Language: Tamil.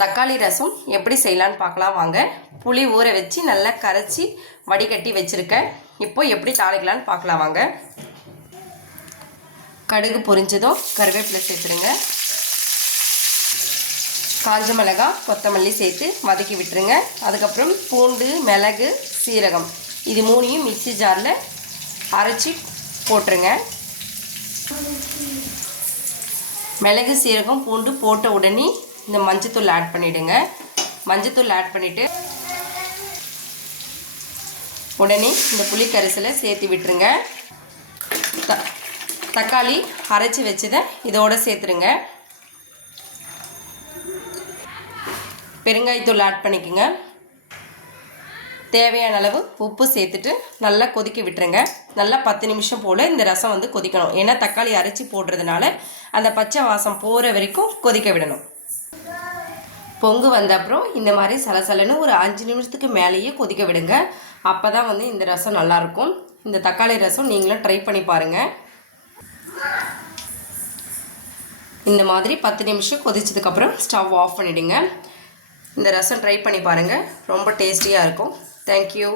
தக்காளி ரசம் எப்படி செய்யலான்னு பார்க்கலாம் வாங்க. புளி ஊற வச்சு நல்லா கரைச்சி வடிகட்டி வச்சுருக்கேன். இப்போ எப்படி தாளிக்கலான்னு பார்க்கலாம் வாங்க. கடுகு பொரிஞ்சதும் கருவேப்பிலை சேர்த்துருங்க. காஞ்ச மிளகாய் கொத்தமல்லி சேர்த்து வதக்கி விட்டுருங்க. அதுக்கப்புறம் பூண்டு மிளகு சீரகம் இது மூணையும் மிக்ஸி ஜாரில் அரைச்சி போட்டுருங்க. மிளகு சீரகம் பூண்டு போட்ட உடனே இந்த மஞ்சத்தூள் ஆட் பண்ணிவிடுங்க. மஞ்சத்தூள் ஆட் பண்ணிவிட்டு உடனே இந்த புளி கரைசலை சேர்த்து விட்டுருங்க. தக்காளி அரைச்சி வச்சதை இதோடு சேர்த்துருங்க. பெருங்காயத்தூள் ஆட் பண்ணிக்கோங்க. தேவையான அளவு உப்பு சேர்த்துட்டு நல்லா கொதிக்க விட்டுருங்க. நல்லா 10 நிமிஷம் போல் இந்த ரசம் வந்து கொதிக்கணும். ஏன்னா தக்காளி அரைச்சி போடுறதுனால அந்த பச்சை வாசம் போகிற வரைக்கும் கொதிக்க விடணும். பொங்கு வந்த அப்புறம் இந்த மாதிரி சலசலன்னு ஒரு 5 நிமிஷத்துக்கு மேலேயே கொதிக்க விடுங்க. அப்போ தான் வந்து இந்த ரசம் நல்லாயிருக்கும். இந்த தக்காளி ரசம் நீங்களும் ட்ரை பண்ணி பாருங்கள். இந்த மாதிரி 10 நிமிஷம் கொதிச்சதுக்கப்புறம் ஸ்டவ் ஆஃப் பண்ணிவிடுங்க. இந்த ரசம் ட்ரை பண்ணி பாருங்கள். ரொம்ப டேஸ்டியாக இருக்கும். தேங்க்யூ.